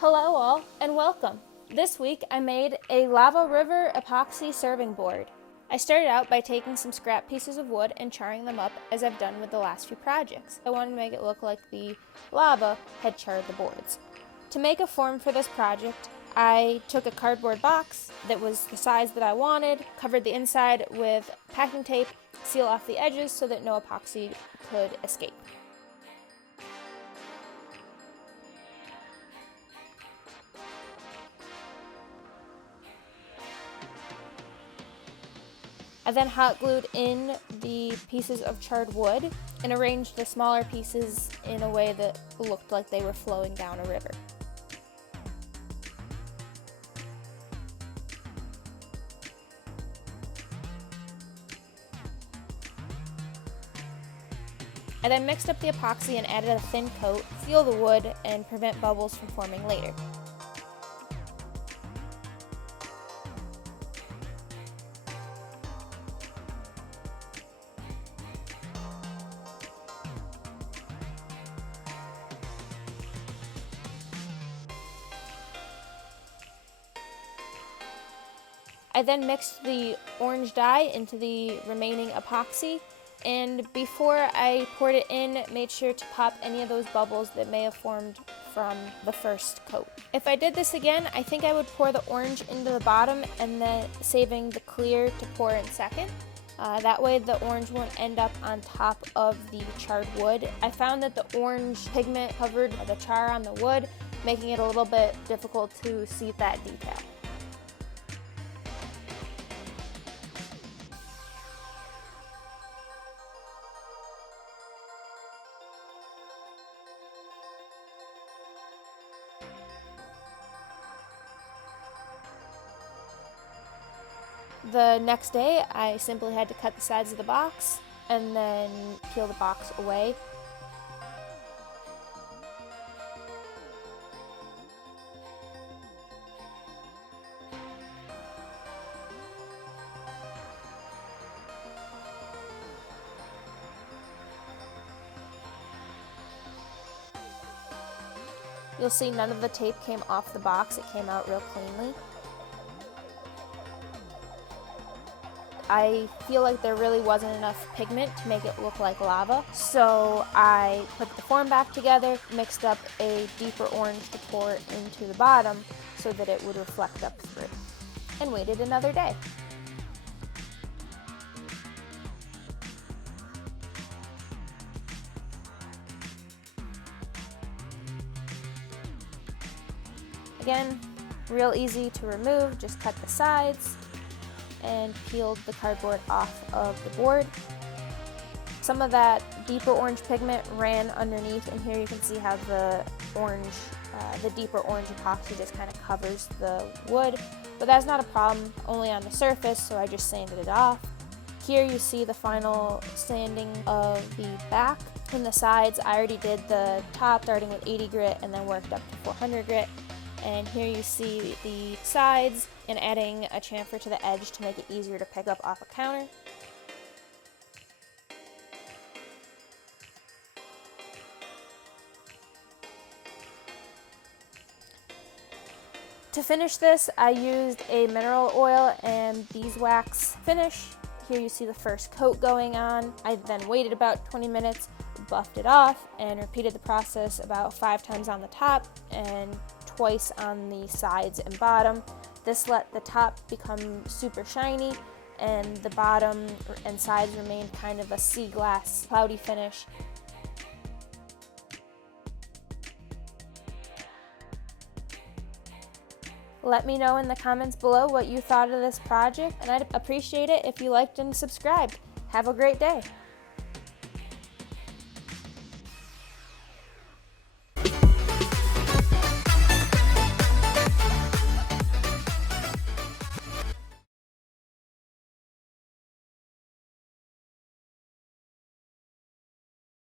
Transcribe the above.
Hello all, and welcome. This week I made a lava river epoxy serving board. I started out by taking some scrap pieces of wood and charring them up as I've done with the last few projects. I wanted to make it look like the lava had charred the boards. To make a form for this project, I took a cardboard box that was the size that I wanted, covered the inside with packing tape, seal off the edges so that no epoxy could escape. I then hot glued in the pieces of charred wood and arranged the smaller pieces in a way that looked like they were flowing down a river. I then mixed up the epoxy and added a thin coat, seal the wood, and prevent bubbles from forming later. I then mixed the orange dye into the remaining epoxy, and before I poured it in, made sure to pop any of those bubbles that may have formed from the first coat. If I did this again, I think I would pour the orange into the bottom and then saving the clear to pour in second. That way the orange won't end up on top of the charred wood. I found that the orange pigment covered the char on the wood, making it a little bit difficult to see that detail. The next day, I simply had to cut the sides of the box and then peel the box away. You'll see none of the tape came off the box, it came out real cleanly. I feel like there really wasn't enough pigment to make it look like lava, so I put the form back together, mixed up a deeper orange to pour into the bottom so that it would reflect up through, and waited another day. Again, real easy to remove, just cut the sides and peeled the cardboard off of the board. Some of that deeper orange pigment ran underneath, and here you can see how the deeper orange epoxy just kind of covers the wood, but that's not a problem, only on the surface, so I just sanded it off. Here you see the final sanding of the back. And the sides, I already did the top starting with 80 grit and then worked up to 400 grit. And here you see the sides and adding a chamfer to the edge to make it easier to pick up off a counter. To finish this, I used a mineral oil and beeswax finish. Here you see the first coat going on. I then waited about 20 minutes, buffed it off, and repeated the process about 5 times on the top and twice on the sides and bottom. This let the top become super shiny and the bottom and sides remained kind of a sea glass cloudy finish. Let me know in the comments below what you thought of this project, and I'd appreciate it if you liked and subscribed. Have a great day.